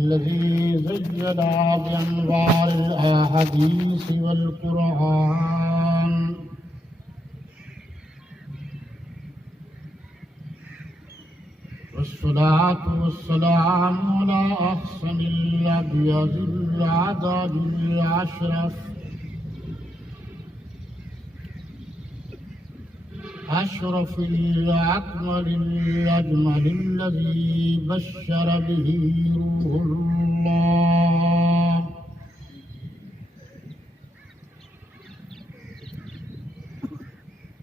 الذي زين بأنوار الأحاديث والقرآن والصلاة والسلام على أحسن الأبيض العدد الأشرف أشرف الأكمل الأجمل الذي بشر به روح الله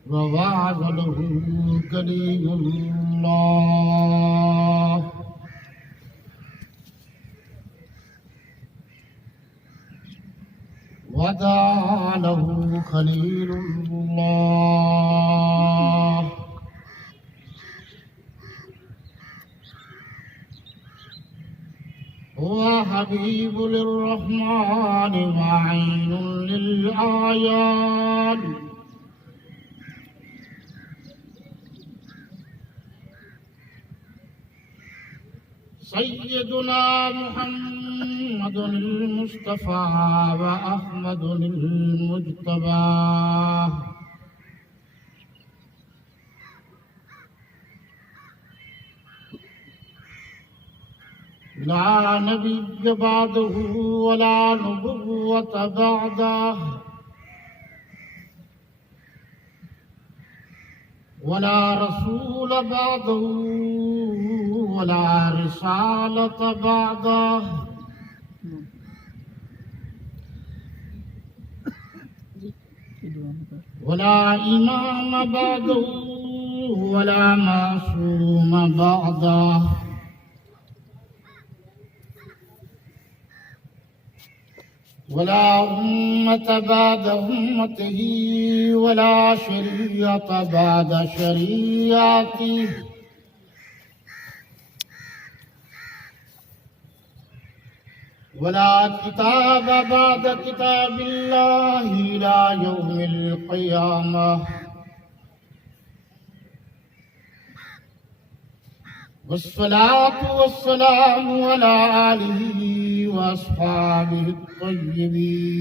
ووعد له كليم الله ودعا له خليل الله هو حبيب للرحمن وعين للآيات سيدنا محمد المصطفى وأحمد المجتبى لا نبي بعده ولا نبوة بعده ولا رسول بعده ولا رسالة بعده ولا إمام بعده ولا معصوم بعده ولا أمة بعد أمته ولا شريعة بعد شريعته ولا كتاب بعد كتاب الله إلى يوم القيامة والصلاة والسلام على آله وأصحابه الطيبين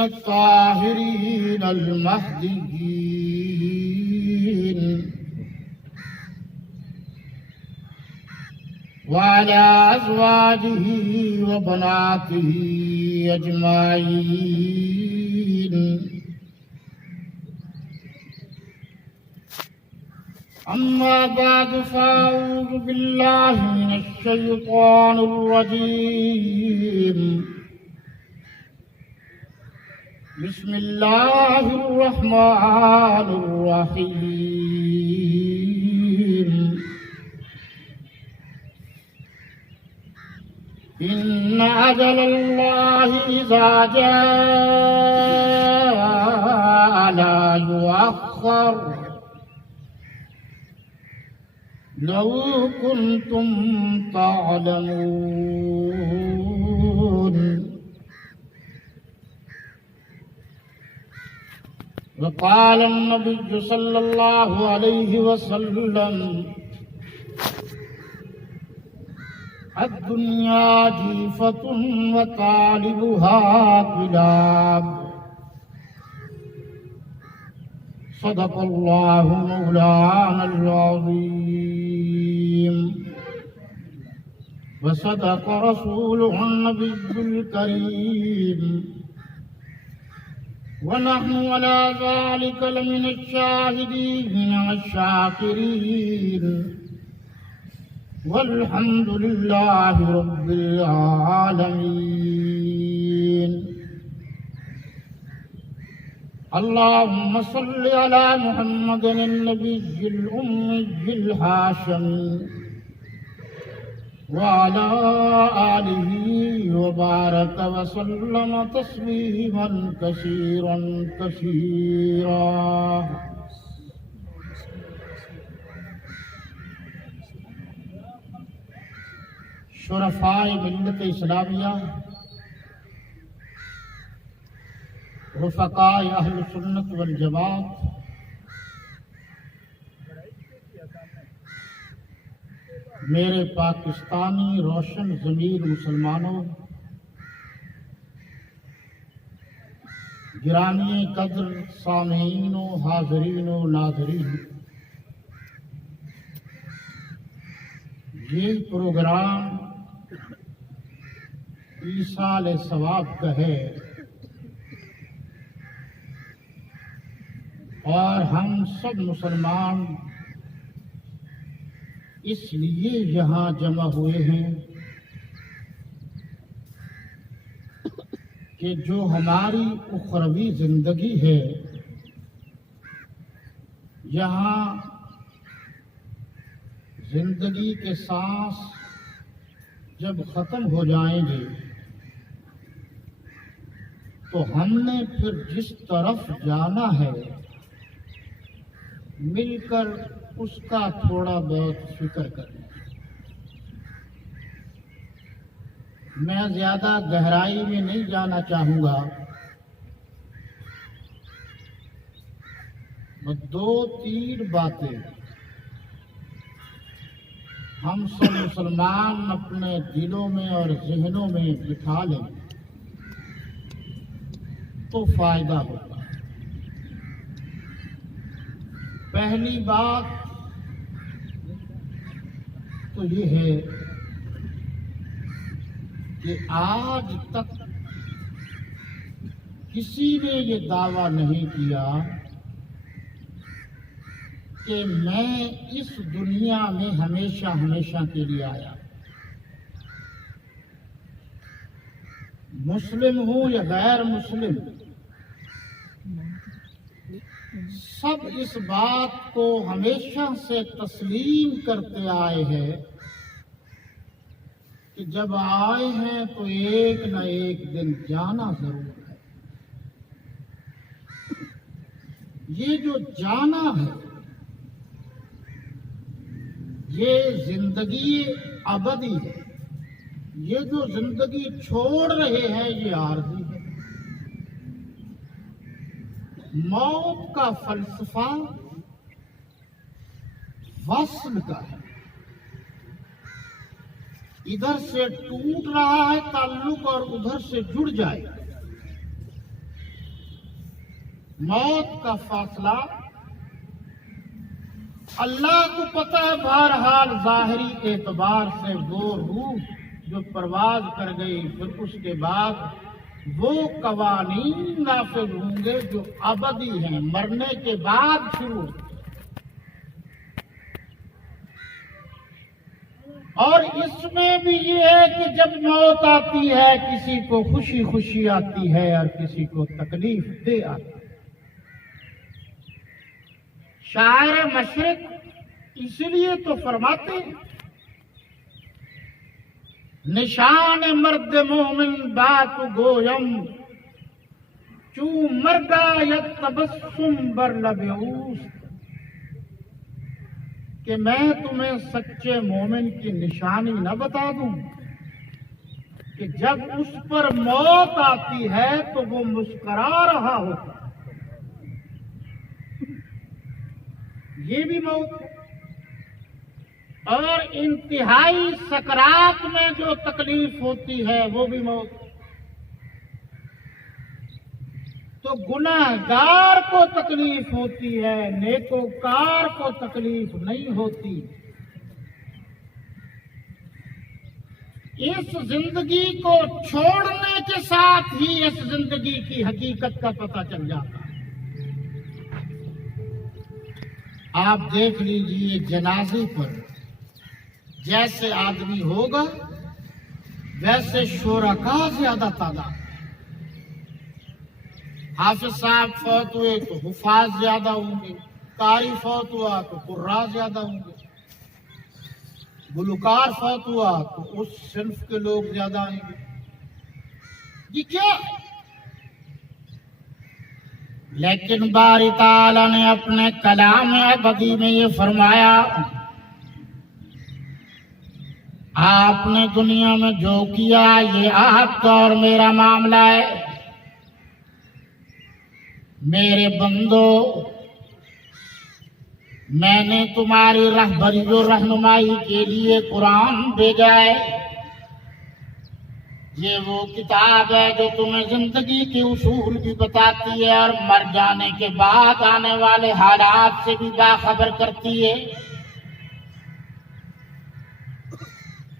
الطاهرين المهديين وعلى أزواجه وبناته أجمعين أما بعد فأعوذ بالله من الشيطان الرجيم بسم الله الرحمن الرحيم إن أجل الله إذا جاء لا يؤخر لو كنتم تعلمون وقال النبي صلى الله عليه وسلم الدنيا جيفة وطالبها كلاب صدق الله مولانا العظيم وصدق رسوله النبي الكريم ونحن على ذلك لمن الشاهدين والشاكرين والحمد لله رب العالمين اللهم صل على محمد النبي الأمي الهاشمي وعلى آله وبارك وسلم تسليما كثيرا كثيرا شرفاء ملت اسلامیہ رفقاء اہل سنت والجماعت میرے پاکستانی روشن ضمیر مسلمانوں، گرامی قدر سامعین و حاضرین و ناظرین، یہ پروگرام ایصال ثواب کا ہے اور ہم سب مسلمان اس لیے یہاں جمع ہوئے ہیں کہ جو ہماری اخروی زندگی ہے، یہاں زندگی کے سانس جب ختم ہو جائیں گے تو ہم نے پھر جس طرف جانا ہے مل کر اس کا تھوڑا بہت فکر کریں۔ میں زیادہ گہرائی میں نہیں جانا چاہوں گا، بس 2-3 باتیں ہم سب مسلمان اپنے دلوں میں اور ذہنوں میں بٹھا لیں تو فائدہ ہوگا۔ پہلی بات تو یہ ہے کہ آج تک کسی نے یہ دعویٰ نہیں کیا کہ میں اس دنیا میں ہمیشہ کے لیے آیا، مسلم ہوں یا غیر مسلم، سب اس بات کو ہمیشہ سے تسلیم کرتے آئے ہیں کہ جب آئے ہیں تو ایک نہ ایک دن جانا ضرور ہے۔ یہ جو جانا ہے، یہ زندگی ابدی ہے، یہ جو زندگی چھوڑ رہے ہیں یہ عارضی ہے۔ موت کا فلسفہ وصل کا ہے، ادھر سے ٹوٹ رہا ہے تعلق اور ادھر سے جڑ جائے۔ موت کا فاصلہ اللہ کو پتہ ہے، بہرحال ظاہری اعتبار سے وہ روح جو پرواز کر گئی، پھر اس کے بعد وہ قوانین نافذ ہوں گے جو ابدی ہیں، مرنے کے بعد شروع۔ اور اس میں بھی یہ ہے کہ جب موت آتی ہے کسی کو خوشی خوشی آتی ہے اور کسی کو تکلیف دے آتی ہے۔ شاعر مشرق اس لیے تو فرماتے ہیں نشان مرد مومن بات گویم چو مرگا یک تبسم بر لب اوست، کہ میں تمہیں سچے مومن کی نشانی نہ بتا دوں کہ جب اس پر موت آتی ہے تو وہ مسکرا رہا ہوتا، یہ بھی موت ہے۔ اور انتہائی سکرات میں جو تکلیف ہوتی ہے وہ بھی موت ہے۔ تو گناہگار کو تکلیف ہوتی ہے، نیکوکار کو تکلیف نہیں ہوتی۔ اس زندگی کو چھوڑنے کے ساتھ ہی اس زندگی کی حقیقت کا پتہ چل جاتا ہے۔ آپ دیکھ لیجئے جنازے پر جیسے آدمی ہوگا ویسے شرکاء زیادہ تعداد۔ حافظ صاحب فوت ہوئے تو حفاظ زیادہ ہوں گے، قاری فوت ہوا تو قراء زیادہ ہوں گے، گلوکار فوت ہوا تو اس صنف کے لوگ زیادہ آئیں گے۔ یہ کیا ہے؟ لیکن باری تعالیٰ نے اپنے کلام ابدی میں یہ فرمایا، آپ نے دنیا میں جو کیا یہ آپ کا اور میرا معاملہ ہے۔ میرے بندو، میں نے تمہاری رہبری و رہنمائی کے لیے قرآن بھیجا ہے، یہ وہ کتاب ہے جو تمہیں زندگی کے اصول بھی بتاتی ہے اور مر جانے کے بعد آنے والے حالات سے بھی باخبر کرتی ہے۔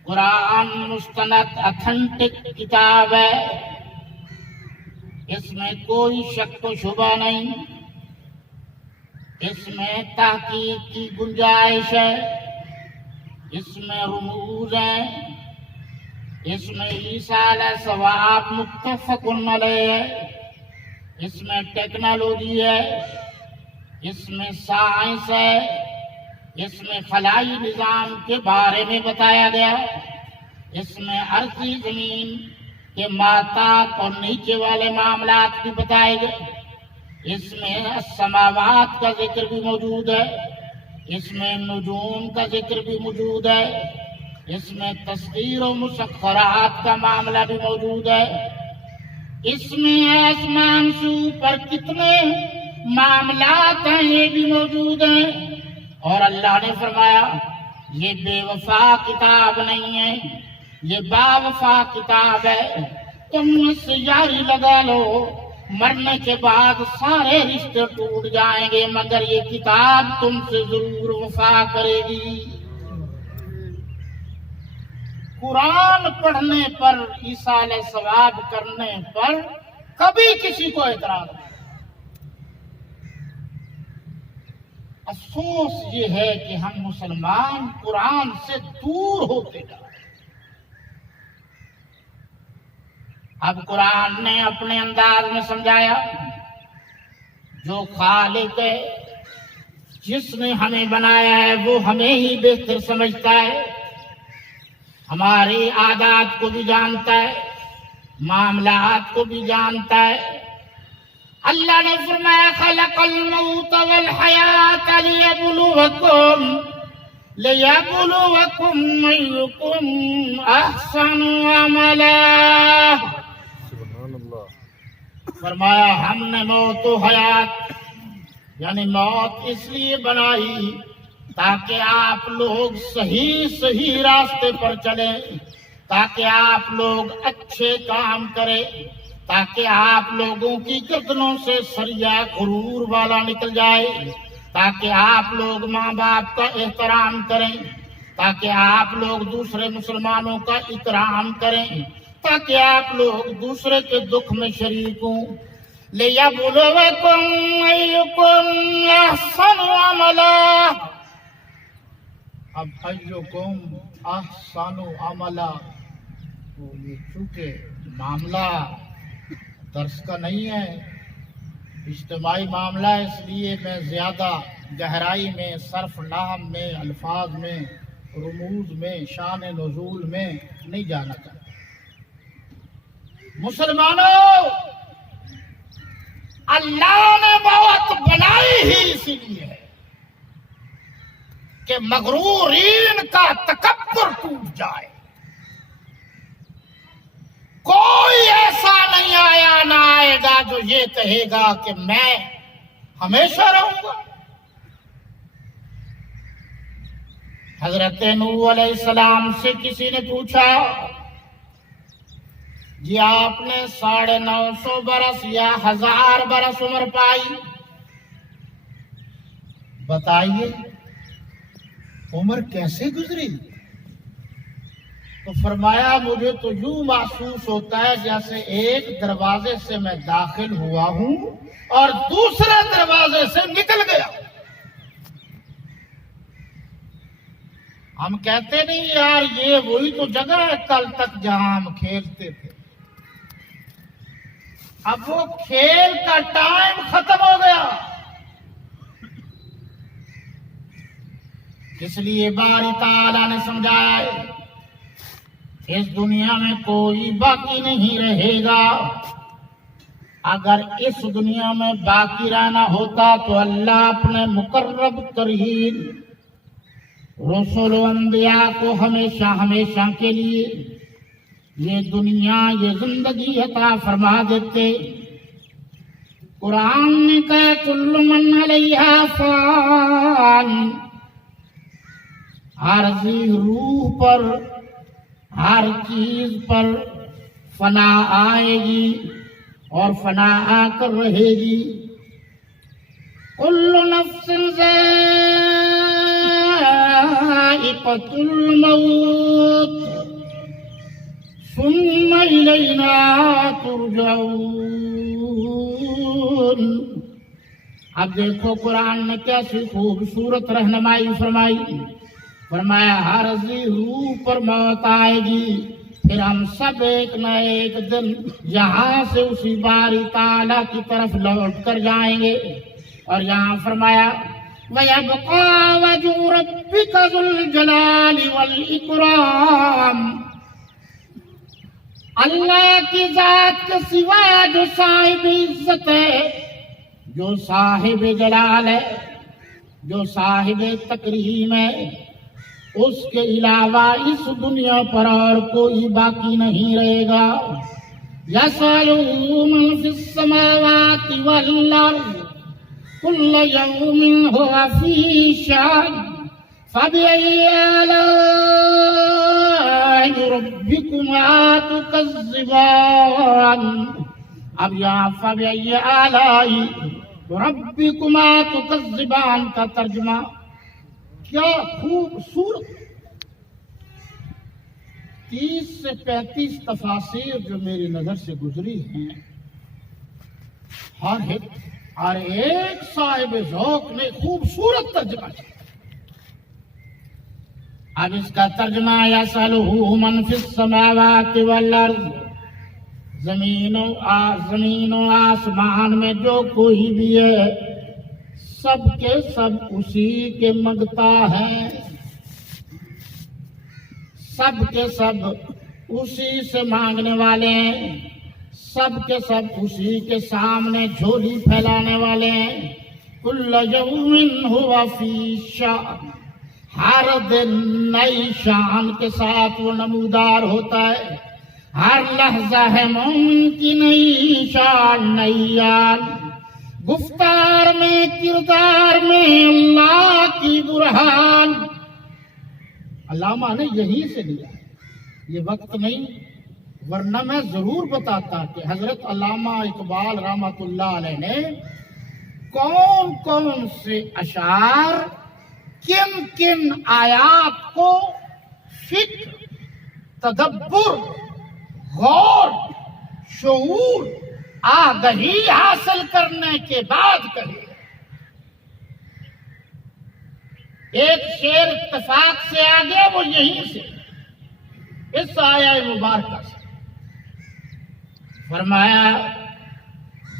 قرآن مستند اتھینٹک کتاب ہے، اس میں کوئی شک و شبہ نہیں، اس میں تحقیق کی گنجائش ہے، اس میں رموز ہیں، اس میں ایصال ثواب متفق علیہ ہے، اس میں ٹیکنالوجی ہے، اس میں سائنس ہے، اس میں خلائی نظام کے بارے میں بتایا گیا، اس میں ارضی زمین کے ماتحت اور نیچے والے معاملات بھی بتائے گئے، اس میں السماوات کا ذکر بھی موجود ہے، اس میں نجوم کا ذکر بھی موجود ہے، اس میں تصویر و مسخرات کا معاملہ بھی موجود ہے، اس میں آسمان سے اوپر کتنے معاملات ہیں یہ بھی موجود ہیں، اور اللہ نے فرمایا یہ بے وفا کتاب نہیں ہے، یہ با وفا کتاب ہے، تم اس سے یاری لگا لو، مرنے کے بعد سارے رشتے ٹوٹ جائیں گے مگر یہ کتاب تم سے ضرور وفا کرے گی۔ قرآن پڑھنے پر، ایصال ثواب کرنے پر کبھی کسی کو اعتراض نہیں۔ افسوس یہ ہے کہ ہم مسلمان قرآن سے دور ہوتے جا رہے ہیں۔ اب قرآن نے اپنے انداز میں سمجھایا، جو خالق ہے، جس نے ہمیں بنایا ہے، وہ ہمیں ہی بہتر سمجھتا ہے، ہماری عادات کو بھی جانتا ہے، معاملات کو بھی جانتا ہے۔ اللہ نے فرمایا خلق الموت والحیات لیبلوکم ایکم احسن عملا۔ سبحان اللہ۔ فرمایا ہم نے موت و حیات یعنی موت اس لیے بنائی تاکہ آپ لوگ صحیح راستے پر چلیں، تاکہ آپ لوگ اچھے کام کریں، تاکہ آپ لوگوں کی گردنوں سے سریا غرور والا نکل جائے، تاکہ آپ لوگ ماں باپ کا احترام کریں، تاکہ آپ لوگ دوسرے مسلمانوں کا اکرام کریں، تاکہ آپ لوگ دوسرے کے دکھ میں شریک ہوں۔ لِيَبْلُوَكُمْ أَيُّكُمْ أَحْسَنُ عَمَلًا۔ اب ایکم احسن عملا، تو یہ چونکہ معاملہ درس کا نہیں ہے، اجتماعی معاملہ ہے، اس لیے میں زیادہ گہرائی میں، صرف نحو میں، الفاظ میں، رموز میں، شان نزول میں نہیں جانا چاہتا۔ مسلمانوں، اللہ نے موت بنائی ہی اسی لیے ہے کہ مغرورین کا تکبر ٹوٹ جائے۔ کوئی ایسا نہیں آیا نہ آئے گا جو یہ کہے گا کہ میں ہمیشہ رہوں گا۔ حضرت نوح علیہ السلام سے کسی نے پوچھا، جی آپ نے 950 برس یا 1000 برس عمر پائی، بتائیے عمر کیسے گزری؟ تو فرمایا مجھے تو یوں محسوس ہوتا ہے جیسے ایک دروازے سے میں داخل ہوا ہوں اور دوسرے دروازے سے نکل گیا۔ ہم کہتے نہیں یار یہ وہی تو جگہ ہے کل تک جہاں ہم کھیلتے تھے، اب وہ کھیل کا ٹائم ختم ہو گیا۔ اس لیے باری تعالیٰ نے سمجھایا ہے اس دنیا میں کوئی باقی نہیں رہے گا۔ اگر اس دنیا میں باقی رہنا ہوتا تو اللہ اپنے مقرب ترین رسول و انبیاء کو ہمیشہ کے لیے یہ دنیا، یہ زندگی عطا فرما دیتے، قرآن نے کہا کل من علیہا فان، ہر ذی روح پر، ہر چیز پر فنا آئے گی اور فنا آ کر رہے گی۔ کل نفس ذائقۃ الموت ثم الینا ترجعون۔ اب دیکھو قرآن نے کیسی خوبصورت رہنمائی فرمائی، فرمایا ہر ذی روح پر موت آئے گی، پھر ہم سب ایک نہ ایک دن یہاں سے اسی باری تعالیٰ کی طرف لوٹ کر جائیں گے۔ اور یہاں فرمایا وَيَبْقَى وَجْهُ رَبِّكَ ذُو الْجَلَالِ وَالْإِكْرَامِ، اللہ کی ذات کے سوا جو صاحب عزت ہے، جو صاحب جلال ہے، جو صاحب تکریم ہے، اس کے علاوہ اس دنیا پر اور کوئی باقی نہیں رہے گا۔ یسألہ من فی السماوات والارض کل یوم هو فی شأن فبأی آلاء ربکما تکذبان۔ اب یہاں فبأی آلاء ربکما تکذبان کا ترجمہ کیا خوبصورت، 30 سے 35 تفاسیر جو میری نظر سے گزری ہیں، ہر ایک صاحب ذوق نے خوبصورت ترجمہ کیا۔ اب اس کا ترجمہ یسألہ من فی السماوات والارض، زمین و آسمان میں جو کوئی بھی ہے سب کے سب اسی کے منگتا ہے، سب کے سب اسی سے مانگنے والے ہیں، سب کے سب اسی کے سامنے جھولی پھیلانے والے ہیں۔ کل یوم ہوا فی شأن، ہر دن نئی شان کے ساتھ وہ نمودار ہوتا ہے، ہر لحظہ ہے مومن کی نئی شان، نئی یاد، گفتار میں، کردار میں اللہ کی برہان۔ علامہ نے یہی سے لیا، یہ وقت نہیں، ورنہ میں ضرور بتاتا کہ حضرت علامہ اقبال رحمۃ اللہ علیہ نے کون کون سے اشعار، کن کن آیات کو فکر، تدبر، غور، شعور، آگہی حاصل کرنے کے بعد کہے۔ ایک شعر اتفاق سے آگے وہ یہیں سے، اس آیہ مبارکہ سے فرمایا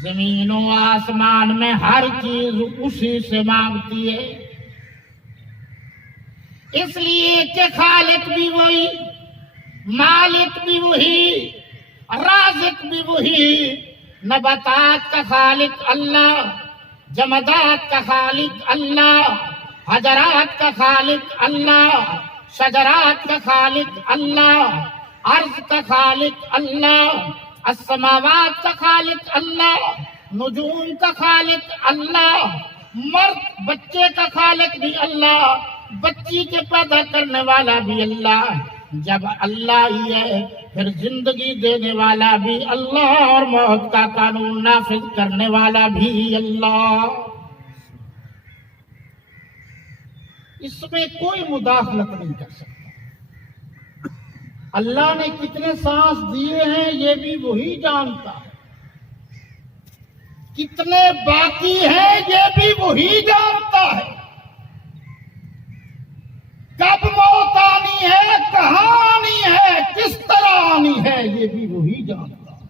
زمین و آسمان میں ہر چیز اسی سے مانگتی ہے، اس لیے کہ خالق بھی وہی، مالک بھی وہی، رازق بھی وہی۔ نباتات کا خالق اللہ، جمادات کا خالق اللہ، حجرات کا خالق اللہ، شجرات کا خالق اللہ، ارض کا خالق اللہ، السماوات کا خالق اللہ، نجوم کا خالق اللہ، مرد بچے کا خالق بھی اللہ، بچی کے پیدا کرنے والا بھی اللہ۔ جب اللہ ہی ہے پھر زندگی دینے والا بھی اللہ، اور موت کا قانون نافذ کرنے والا بھی اللہ۔ اس میں کوئی مداخلت نہیں کر سکتا۔ اللہ نے کتنے سانس دیے ہیں یہ بھی وہی جانتا ہے، کتنے باقی ہیں یہ بھی وہی جانتا ہے، کب موت آنی ہے، کہاں آنی ہے، کس طرح آنی ہے، یہ بھی وہی جانتا ہے۔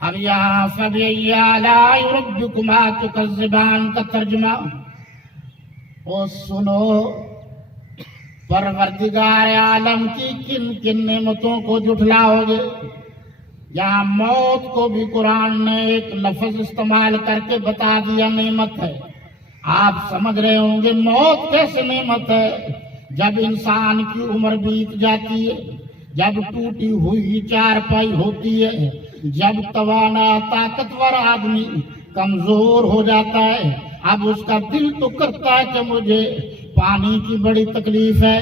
اب یہاں فَبِأَيِّ آلَاءِ رَبِّكُمَا تُكَذِّبَانِ کا ترجمہ، اور سنو پروردگار عالم کی کن کن نعمتوں کو جھٹلاؤ گے۔ یہاں موت کو بھی قرآن نے ایک لفظ استعمال کر کے بتا دیا نعمت ہے۔ آپ سمجھ رہے ہوں گے موت کیسے نعمت ہے؟ جب انسان کی عمر بیت جاتی ہے، جب ٹوٹی ہوئی چارپائی ہوتی ہے، جب توانا طاقتور آدمی کمزور ہو جاتا ہے، اب اس کا دل تو کرتا ہے کہ مجھے پانی کی بڑی تکلیف ہے،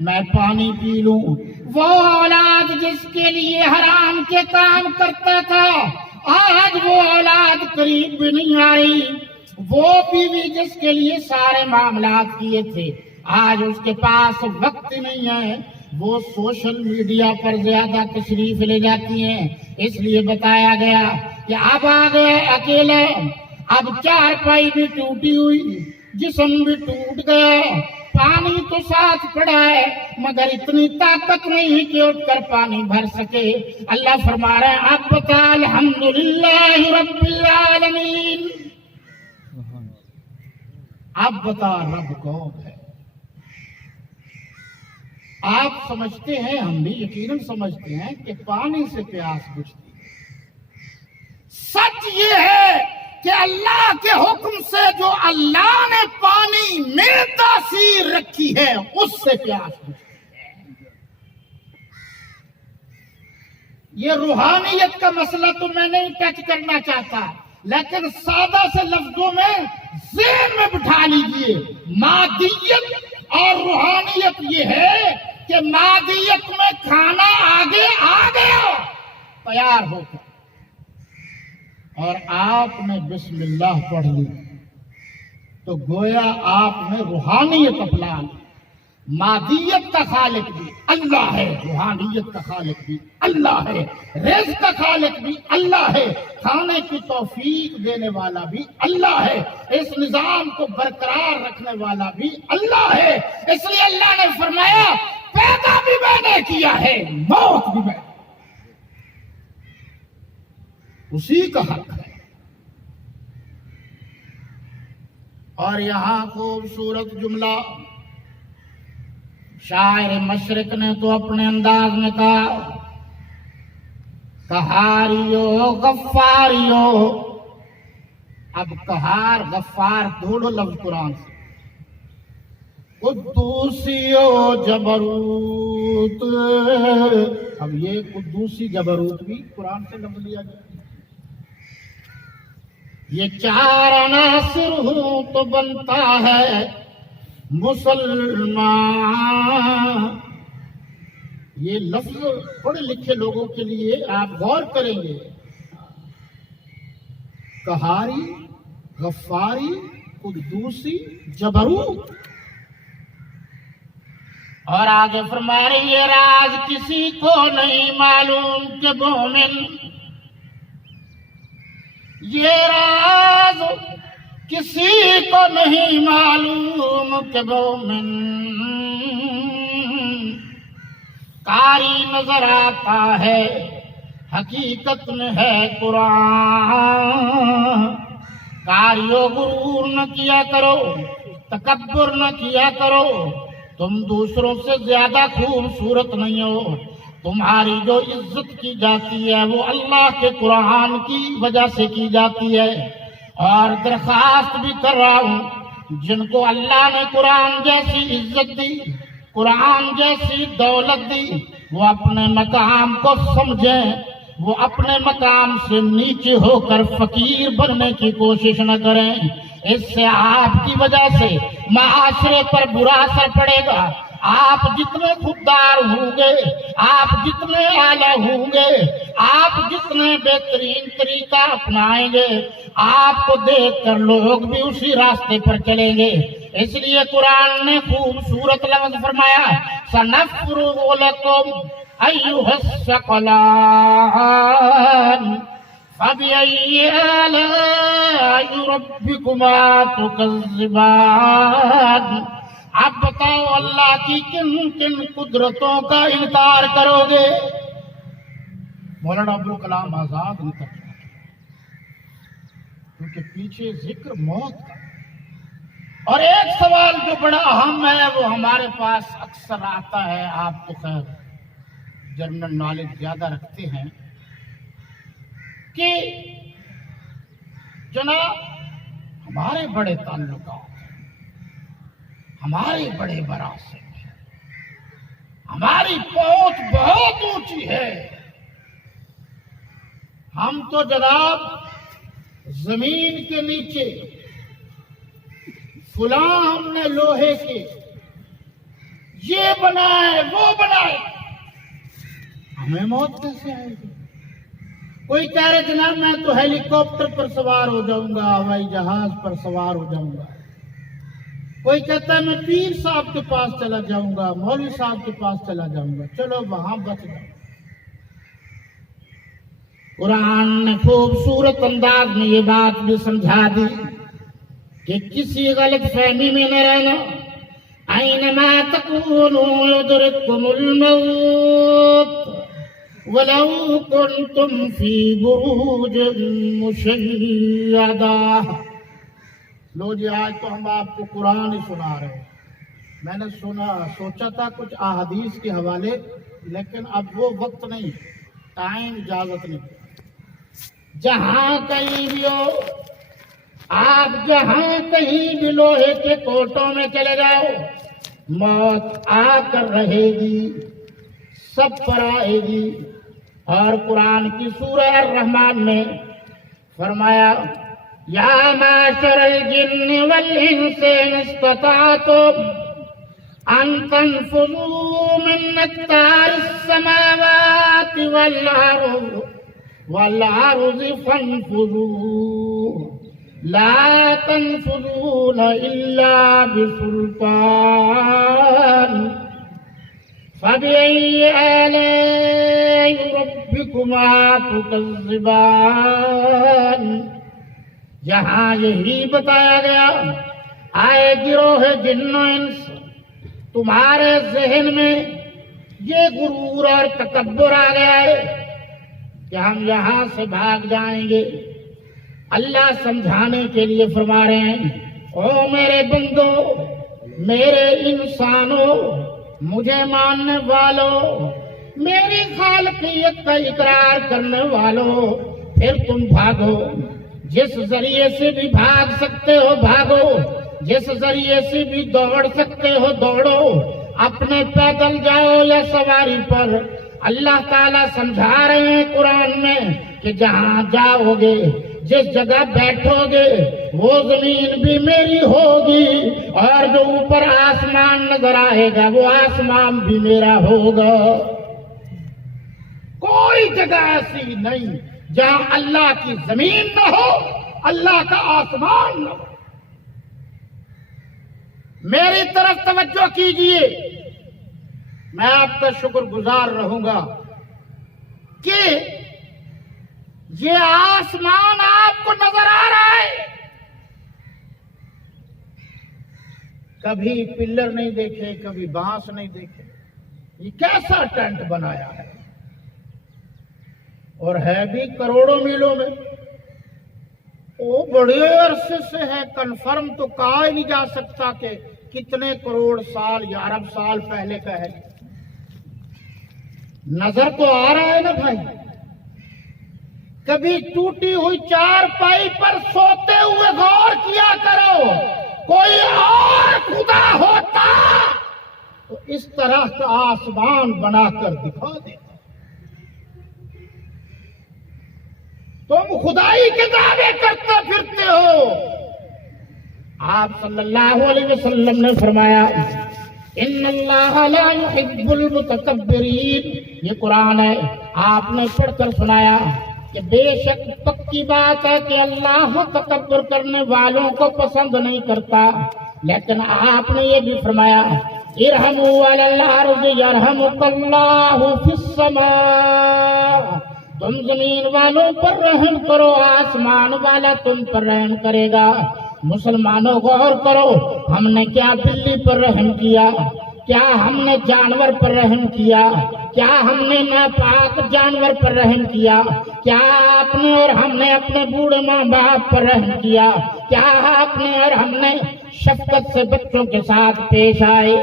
میں پانی پی لوں۔ وہ اولاد جس کے لیے حرام کے کام کرتا تھا، آج وہ اولاد قریب بھی نہیں آئی۔ وہ بیوی جس کے لیے سارے معاملات کیے تھے، آج اس کے پاس وقت نہیں ہے، وہ سوشل میڈیا پر زیادہ تشریف لے جاتی ہیں۔ اس لیے بتایا گیا کہ اب آ گئے اکیلے، اب چارپائی بھی ٹوٹی ہوئی، جسم بھی ٹوٹ گیا، پانی تو ساتھ پڑا ہے مگر اتنی طاقت نہیں کہ اٹھ کر پانی بھر سکے۔ اللہ فرما رہے ہیں اب بتا الحمدللہ رب العالمین، اب بتا رب کون ہے۔ آپ سمجھتے ہیں، ہم بھی یقیناً سمجھتے ہیں کہ پانی سے پیاس بجھتی ہے۔ سچ یہ ہے کہ اللہ کے حکم سے جو اللہ نے پانی میں تاثیر رکھی ہے اس سے پیاس بجھتی ہے۔ یہ روحانیت کا مسئلہ تو میں نہیں ٹچ کرنا چاہتا، لیکن سادہ سے لفظوں میں ذہن میں بٹھا لیجئے، مادیت اور روحانیت یہ ہے کہ مادیت میں کھانا آگے آ گیا تیار ہو کر، اور آپ نے بسم اللہ پڑھ لی تو گویا آپ نے روحانیت اپنا لی۔ مادیت کا خالق بھی اللہ ہے، روحانیت کا خالق بھی اللہ ہے، رزق کا خالق بھی اللہ ہے، کھانے کی توفیق دینے والا بھی اللہ ہے، اس نظام کو برقرار رکھنے والا بھی اللہ ہے۔ اس لیے اللہ نے فرمایا پیدا بھی میں نے کیا ہے، موت بھی میں نے، اسی کا حق ہے۔ اور یہاں خوبصورت جملہ شاعر مشرق نے تو اپنے انداز میں کہا، قہاریو غفاریو۔ اب قہار غفار دونوں لفظ قرآن سے، قدوسیو جبروت، اب یہ قدوسی جبروت بھی قرآن سے لفظ لیا گیا۔ یہ چار عناصر ہوں تو بنتا ہے مسلمان۔ یہ لفظ پڑھے لکھے لوگوں کے لیے آپ غور کریں گے، قہاری، غفاری، قدوسی، جبروت۔ اور آگے فرما رہی ہے راز کسی کو نہیں معلوم کہ مومن، یہ راز کسی کو نہیں معلوم کہ مومن قاری نظر آتا ہے حقیقت میں ہے قرآن۔ قاریو غرور نہ کیا کرو، تکبر نہ کیا کرو، تم دوسروں سے زیادہ خوبصورت نہیں ہو، تمہاری جو عزت کی جاتی ہے وہ اللہ کے قرآن کی وجہ سے کی جاتی ہے۔ اور درخواست بھی کر رہا ہوں جن کو اللہ نے قرآن جیسی عزت دی، قرآن جیسی دولت دی، وہ اپنے مقام کو سمجھیں، وہ اپنے مقام سے نیچے ہو کر فقیر بننے کی کوشش نہ کریں۔ اس سے آپ کی وجہ سے معاشرے پر برا اثر پڑے گا۔ آپ جتنے خوددار ہوں گے، آپ جتنے اعلیٰ ہوں گے، آپ جتنے بہترین طریقہ اپنائیں گے، آپ کو دیکھ کر لوگ بھی اسی راستے پر چلیں گے۔ اس لیے قرآن نے خوبصورت لفظ فرمایا سَنَفْرُغُ لَكُمْ أَيُّهَا الثَّقَلَانِ فَبِأَيِّ آلَاءِ رَبِّكُمَا تُكَذِّبَانِ۔ اب بتاؤ اللہ کی کن کن قدرتوں کا انکار کرو گے؟ مولانا ابوالکلام آزاد ان کا کیونکہ پیچھے ذکر موت کا۔ اور ایک سوال جو بڑا اہم ہے وہ ہمارے پاس اکثر آتا ہے، آپ تو خیر جنرل نالج زیادہ رکھتے ہیں، کہ جناب ہمارے بڑے تعلقات، ہمارے بڑے وراثت ہیں، ہماری پہنچ بہت اونچی ہے. ہم تو جناب زمین کے نیچے فلاں ہم نے لوہے کے یہ بنائے وہ بنائے، ہمیں موت کیسے آئے گی؟ کوئی کہہ رہے جناب میں تو ہیلی کاپٹر پر سوار ہو جاؤں گا، ہوائی جہاز پر سوار ہو جاؤں گا. کوئی کہتا ہے میں پیر صاحب کے پاس چلا جاؤں گا، مولوی صاحب کے پاس چلا جاؤں گا. چلو وہاں بچ جاؤ. قرآن نے خوبصورت انداز میں یہ بات بھی سمجھا دی کہ کسی غلط فہمی میں نہ رہنا. اینما تکونوا یدرککم الموت ولو کنتم فی بروج مشیدہ. لو جی آج تو ہم آپ کو قرآن ہی سنا رہے ہیں. میں نے سوچا تھا کچھ احادیث کے حوالے، لیکن اب وہ وقت نہیں، ٹائم اجازت نہیں. جہاں کہیں بھی ہو آپ، جہاں کہیں بھی لوہے کے کوٹوں میں چلے جاؤ، موت آ کر رہے گی، سب پر آئے گی. اور قرآن کی سورہ الرحمن میں فرمایا یا معشر الجن والانس ان استطعتم ان تنفذوا من اقطار السماوات والارض فانفذوا لا تنفذون الا بسلطان فبأي آلاء ربكما تكذبان. یہاں یہی بتایا گیا آئے گروہ جن و انس، تمہارے ذہن میں یہ غرور اور تکبر آ گیا ہے کہ ہم یہاں سے بھاگ جائیں گے. اللہ سمجھانے کے لیے فرما رہے ہیں او میرے بندو، میرے انسانوں، مجھے ماننے والوں، میری خالقیت کا اقرار کرنے والوں، پھر تم بھاگو. جس ذریعے سے بھی بھاگ سکتے ہو بھاگو، جس ذریعے سے بھی دوڑ سکتے ہو دوڑو. اپنے پیدل جاؤ یا سواری پر. اللہ تعالیٰ سمجھا رہے ہیں قرآن میں کہ جہاں جاؤ گے، جس جگہ بیٹھو گے، وہ زمین بھی میری ہوگی، اور جو اوپر آسمان نظر آئے گا وہ آسمان بھی میرا ہوگا. کوئی جگہ ایسی نہیں جہاں اللہ کی زمین نہ ہو، اللہ کا آسمان نہ ہو. میری طرف توجہ کیجئے، میں آپ کا شکر گزار رہوں گا کہ یہ آسمان آپ کو نظر آ رہا ہے. کبھی پلر نہیں دیکھے، کبھی بانس نہیں دیکھے. یہ کیسا ٹینٹ بنایا ہے، اور ہے بھی کروڑوں میلوں میں. وہ بڑے عرصے سے ہے، کنفرم تو کہا ہی نہیں جا سکتا کہ کتنے کروڑ سال یا ارب سال پہلے کا ہے. نظر تو آ رہا ہے نا بھائی. کبھی ٹوٹی ہوئی چارپائی پر سوتے ہوئے غور کیا کرو، کوئی اور خدا ہوتا تو اس طرح کا آسمان بنا کر دکھا دیتا. تم خدائی کے دعوے کرتے پھرتے ہو. آپ صلی اللہ علیہ وسلم نے فرمایا ان اللہ لا يحب المتکبرین. یہ قرآن ہے، آپ نے پڑھ کر سنایا کہ بے شک پکی بات ہے کہ اللہ تکبر کرنے والوں کو پسند نہیں کرتا. لیکن آپ نے یہ بھی فرمایا ارحموا علی الارض یرحمک اللہ فی السماء. تم زمین والوں پر رحم کرو، آسمان والا تم پر رحم کرے گا. مسلمانوں غور کرو، ہم نے کیا بلی پر رحم کیا؟ کیا ہم نے جانور پر رحم کیا؟ کیا ہم نے ناپاک جانور پر رحم کیا؟ کیا آپ نے اور ہم نے اپنے بوڑھے ماں باپ پر رحم کیا؟ کیا آپ نے اور ہم نے شفقت سے بچوں کے ساتھ پیش آئے؟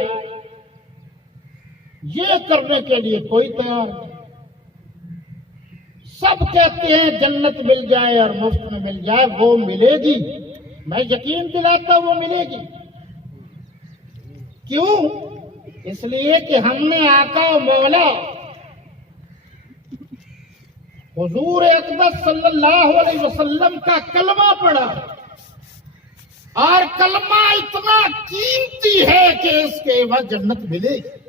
یہ کرنے کے لیے کوئی تیار نہیں. سب کہتے ہیں جنت مل جائے اور مفت میں مل جائے. وہ ملے گی، میں یقین دلاتا وہ ملے گی. کیوں؟ اس لیے کہ ہم نے آقا و مولا حضور اقدس صلی اللہ علیہ وسلم کا کلمہ پڑھا، اور کلمہ اتنا قیمتی ہے کہ اس کے عوض جنت ملے گی۔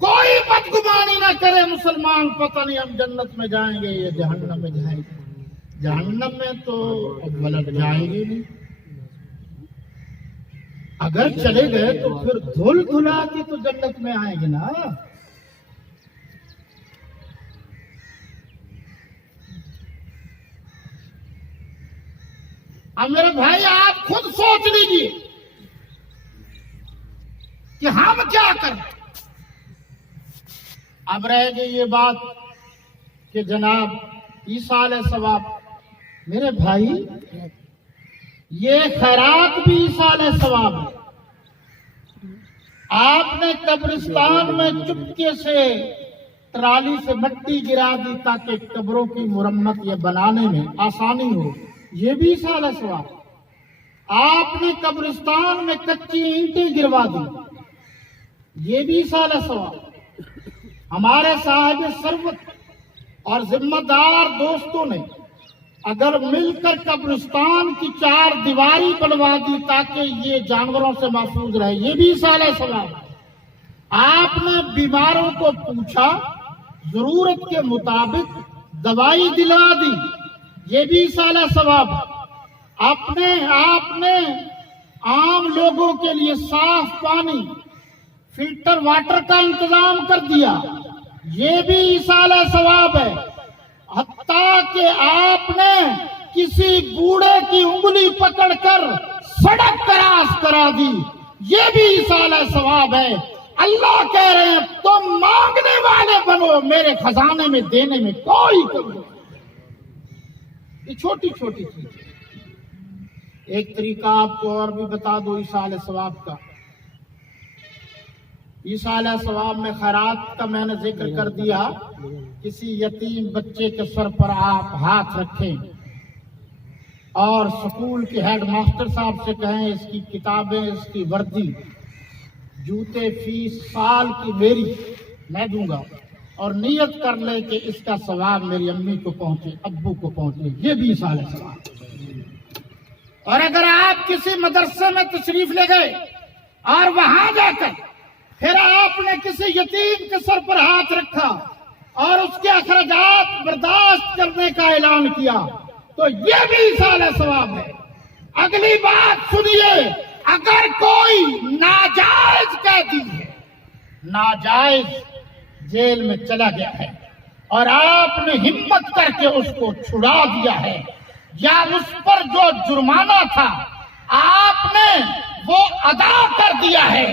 کوئی بدگمانی نہ کرے مسلمان، پتہ نہیں ہم جنت میں جائیں گے یا جہنم میں جائیں گے۔ جہنم میں تو غلط جائیں گے نہیں، اگر چلے گئے تو پھر دھل دھلا کے تو جنت میں آئیں گے نا۔ اب میرے بھائی آپ خود سوچ لیجیے کہ ہم کیا کریں۔ اب رہ گئی یہ بات کہ جناب ایصال ثواب، میرے بھائی یہ خیرات بھی ایصال ثواب ہے۔ آپ نے قبرستان میں چپکے سے ٹرالی سے مٹی گرا دی تاکہ قبروں کی مرمت یا بنانے میں آسانی ہو، یہ بھی ایصال ثواب۔ آپ نے قبرستان میں کچی اینٹیں گروا دی، یہ بھی ایصال ثواب۔ ہمارے صاحب ثروت اور ذمہ دار دوستوں نے اگر مل کر قبرستان کی 4 دیواری بنوا دی تاکہ یہ جانوروں سے محفوظ رہے، یہ بھی ایصال ثواب ہے۔ آپ نے بیماروں کو پوچھا، ضرورت کے مطابق دوائی دلا دی، یہ بھی ایصال ثواب ہے۔ آپ نے عام لوگوں کے لیے صاف پانی، فلٹر واٹر کا انتظام کر دیا، یہ بھی ایصال ثواب ہے۔ حتیٰ کہ آپ نے کسی بوڑھے کی انگلی پکڑ کر سڑک کراس کرا دی، یہ بھی ایصال ثواب ہے۔ اللہ کہہ رہے ہیں تم مانگنے والے بنو، میرے خزانے میں دینے میں کوئی کمی نہیں۔ یہ چھوٹی چھوٹی چیز۔ ایک طریقہ آپ کو اور بھی بتا دو ایصال ثواب کا۔ ایصال ثواب میں خیرات کا میں نے ذکر کر دیا، کسی یتیم بچے کے سر پر آپ ہاتھ رکھیں اور سکول کے ہیڈ ماسٹر صاحب سے کہیں اس کی کتابیں، اس کی وردی، جوتے، فیس سال کی میری میں دوں گا، اور نیت کر لے کہ اس کا ثواب میری امی کو پہنچے، ابو کو پہنچے، یہ بھی ایصال ثواب۔ اور اگر آپ کسی مدرسے میں تشریف لے گئے اور وہاں جا کر پھر آپ نے کسی یتیم کے سر پر ہاتھ رکھا اور اس کے اخراجات برداشت کرنے کا اعلان کیا، تو یہ بھی ایصال ثواب ہے۔ اگلی بات سنیے، اگر کوئی ناجائز قیدی ہے، ناجائز جیل میں چلا گیا ہے اور آپ نے ہمت کر کے اس کو چھڑا دیا ہے، یا اس پر جو جرمانہ تھا آپ نے وہ ادا کر دیا ہے،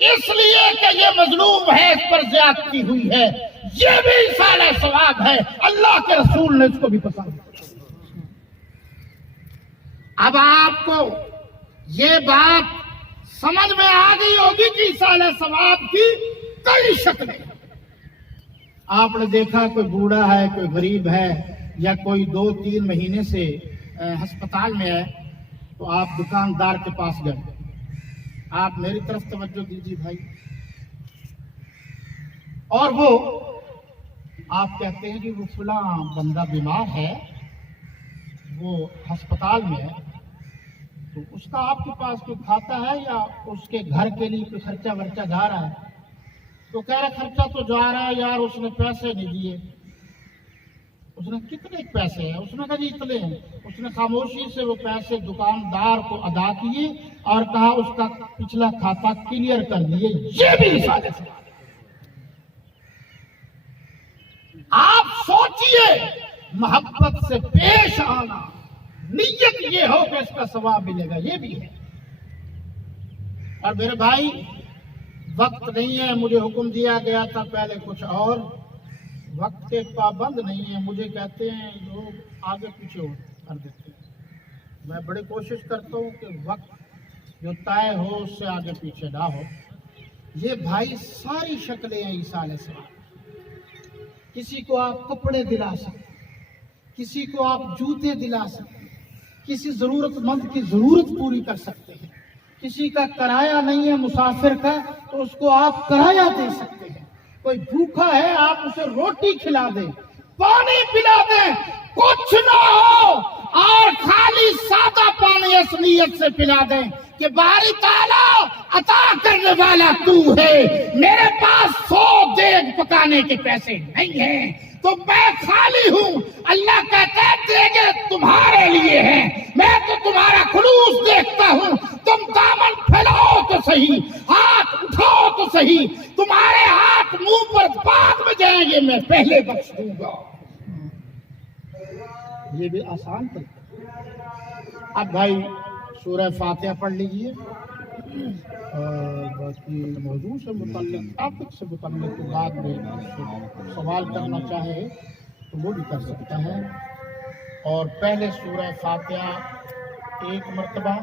اس لیے کہ یہ مظلوم ہے، اس پر زیادتی ہوئی ہے، یہ بھی ایصال ثواب ہے۔ اللہ کے رسول نے اس کو بھی پسند کیا۔ اب آپ کو یہ بات سمجھ میں آ گئی ہوگی کہ ایصال ثواب کی کئی شکلیں۔ آپ نے دیکھا کوئی بوڑھا ہے، کوئی غریب ہے، یا کوئی 2-3 مہینے سے ہسپتال میں ہے، تو آپ دکاندار کے پاس گئے، آپ میری طرف توجہ دیجیے بھائی، اور وہ آپ کہتے ہیں کہ وہ فلاں بندہ بیمار ہے، وہ ہسپتال میں ہے، تو اس کا آپ کے پاس کوئی کھاتا ہے یا اس کے گھر کے لیے کوئی خرچہ ورچہ جا رہا ہے؟ تو کہہ رہا خرچہ تو جا رہا ہے یار، اس نے پیسے نہیں دیے۔ اس نے کتنے پیسے ہیں؟ اس نے کہا جی اتنے ہیں۔ اس نے خاموشی سے وہ پیسے دکاندار کو ادا کیے اور کہا اس کا پچھلا کھاتا کلیئر کر دیے، یہ بھی ایصال ثواب۔ آپ سوچئے، محبت سے پیش آنا، نیت یہ ہو کہ اس کا ثواب ملے گا، یہ بھی ہے۔ اور میرے بھائی وقت نہیں ہے، مجھے حکم دیا گیا تھا پہلے کچھ اور، وقت کے پابند نہیں ہے، مجھے کہتے ہیں لوگ آگے پیچھے کر دیتے ہیں، میں بڑی کوشش کرتا ہوں کہ وقت جو طے ہو اس سے آگے پیچھے نہ ہو۔ یہ بھائی ساری شکلیں ہیں ایصال ثواب۔ کسی کو آپ کپڑے دلا سکتے، کسی کو آپ جوتے دلا سکتے، کسی ضرورت مند کی ضرورت پوری کر سکتے ہیں، کسی کا کرایہ نہیں ہے مسافر کا تو اس کو آپ کرایہ دے سکتے ہیں. کوئی بھوکا ہے آپ اسے روٹی کھلا دیں, پانی پلا دیں, کچھ نہ ہو اور خالی سادہ پانی اس نیت سے پلا دیں کہ باری تعالیٰ عطا کرنے والا تو ہے, میرے پاس 100 دیگ پکانے کے پیسے نہیں ہیں تو میں خالی ہوں. اللہ کہتا ہے دیگے تمہارے لیے ہیں, میں تو تمہارا خلوص دیکھتا ہوں. تم دامن پھیلاؤ تو صحیح, ہاتھ اٹھاؤ تو صحیح, تمہارے ہاتھ منہ پر بعد میں جائیں گے, میں پہلے بخش دوں گا. یہ بھی آسان طریقہ. اب بھائی سورہ فاتحہ پڑھ لیجئے اور باقی موضوع سے متعلق ٹاپک سے متعلق بعد میں سوال کرنا چاہے تو وہ بھی کر سکتا ہے. اور پہلے سورہ فاتحہ 1 مرتبہ,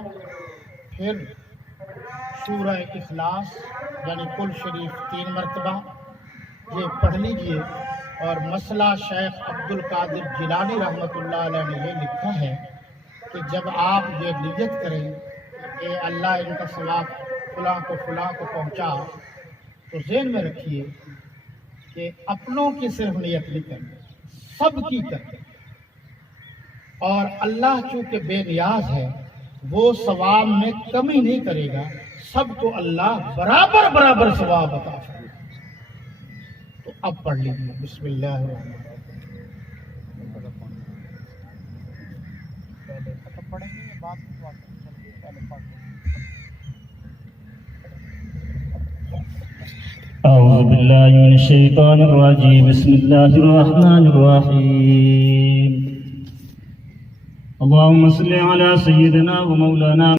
پھر سورہ اخلاص یعنی کل شریف 3 مرتبہ یہ پڑھ لیجئے. اور مسئلہ شیخ عبد القادر جیلانی رحمۃ اللہ علیہ نے یہ لکھا ہے کہ جب آپ یہ نیت کریں کہ اللہ ان کا ثواب فلاں کو پہنچا, تو ذہن میں رکھیے کہ اپنوں کی صرف نیت نہیں کرنی, سب کی کریں. اور اللہ چونکہ بے نیاز ہے وہ ثواب میں کمی نہیں کرے گا, سب کو اللہ برابر ثواب عطا فرمائے. تو اب پڑھ لیجیے بسم اللہ الرحمن الرحیم. پہلے ختم پڑھیں گے بعد میں پہلے پڑھ لیں. أعوذ بالله من الشيطان الرجيم بسم الله الرحمن الرحيم اللهم صل على سيدنا ومولانا